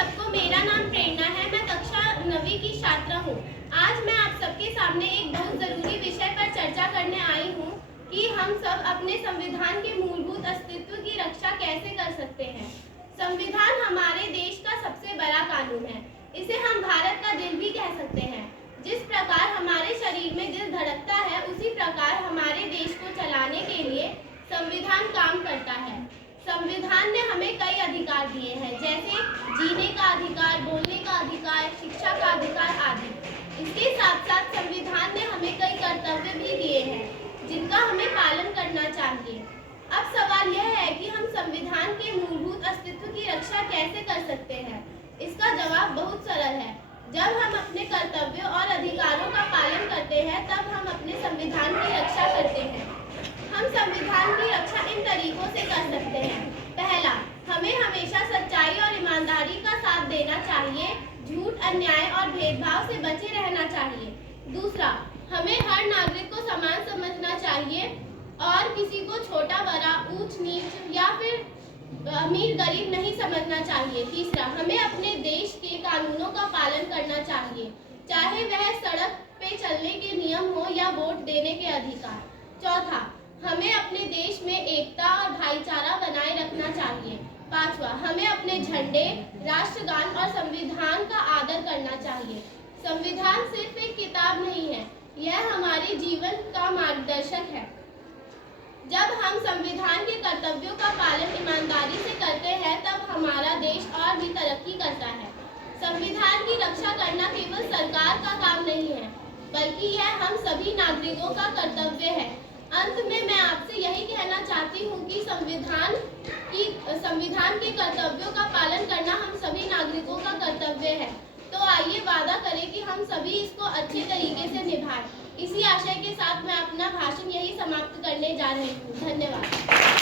सबको, मेरा नाम प्रेरणा है। मैं कक्षा 9वीं की छात्रा हूँ। आज मैं आप सबके सामने एक बहुत ज़रूरी विषय पर चर्चा करने आई हूँ कि हम सब अपने संविधान के मूलभूत अस्तित्व की रक्षा कैसे कर सकते हैं। संविधान हमारे देश का सबसे बड़ा कानून है। इसे हम भारत का दिल भी कह सकते हैं। जिस प्रकार हमारे शरीर में दिल धड़कता है, उसी प्रकार हमारे देश को चलाने के लिए संविधान काम करता है। संविधान ने हमें कई अधिकार दिए हैं, जैसे जीने का अधिकार, बोलने का अधिकार, शिक्षा का अधिकार आदि। इसके साथ साथ संविधान ने हमें कई कर्तव्य भी दिए हैं, जिनका हमें पालन करना चाहिए। अब सवाल यह है कि हम संविधान के मूलभूत अस्तित्व की रक्षा कैसे कर सकते हैं। इसका जवाब बहुत सरल है। जब हम अपने कर्तव्यों और अधिकारों का पालन करते हैं, तब हम अपने संविधान की रक्षा करते हैं। हम संविधान की रक्षा इन तरीकों से कर सकते हैं। पहला, हमें हमेशा सच्चाई और ईमानदारी का साथ देना चाहिए। झूठ, अन्याय और भेदभाव से बचे रहना चाहिए। दूसरा, हमें हर नागरिक को समान समझना चाहिए और किसी को छोटा बड़ा, ऊंच नीच या फिर अमीर गरीब नहीं समझना चाहिए। तीसरा, हमें अपने देश के कानूनों का पालन करना चाहिए, चाहे वह सड़क पे चलने के नियम हो या वोट देने के अधिकार। चौथा, हमें अपने देश में एकता और भाईचारा बनाए रखना चाहिए। पांचवा, हमें अपने झंडे, राष्ट्रगान और संविधान का आदर करना चाहिए। संविधान सिर्फ एक किताब नहीं है, यह हमारे जीवन का मार्गदर्शक है। जब हम संविधान के कर्तव्यों का पालन ईमानदारी से करते हैं, तब हमारा देश और भी तरक्की करता है। संविधान की रक्षा करना केवल सरकार का काम नहीं है, बल्कि यह हम सभी नागरिकों का कर्तव्य है। अंत में मैं आपसे यही कहना चाहती हूँ कि संविधान के कर्तव्यों का पालन करना हम सभी नागरिकों का कर्तव्य है। तो आइए वादा करें कि हम सभी इसको अच्छे तरीके से निभाएं। इसी आशय के साथ मैं अपना भाषण यही समाप्त करने जा रही हूँ। धन्यवाद।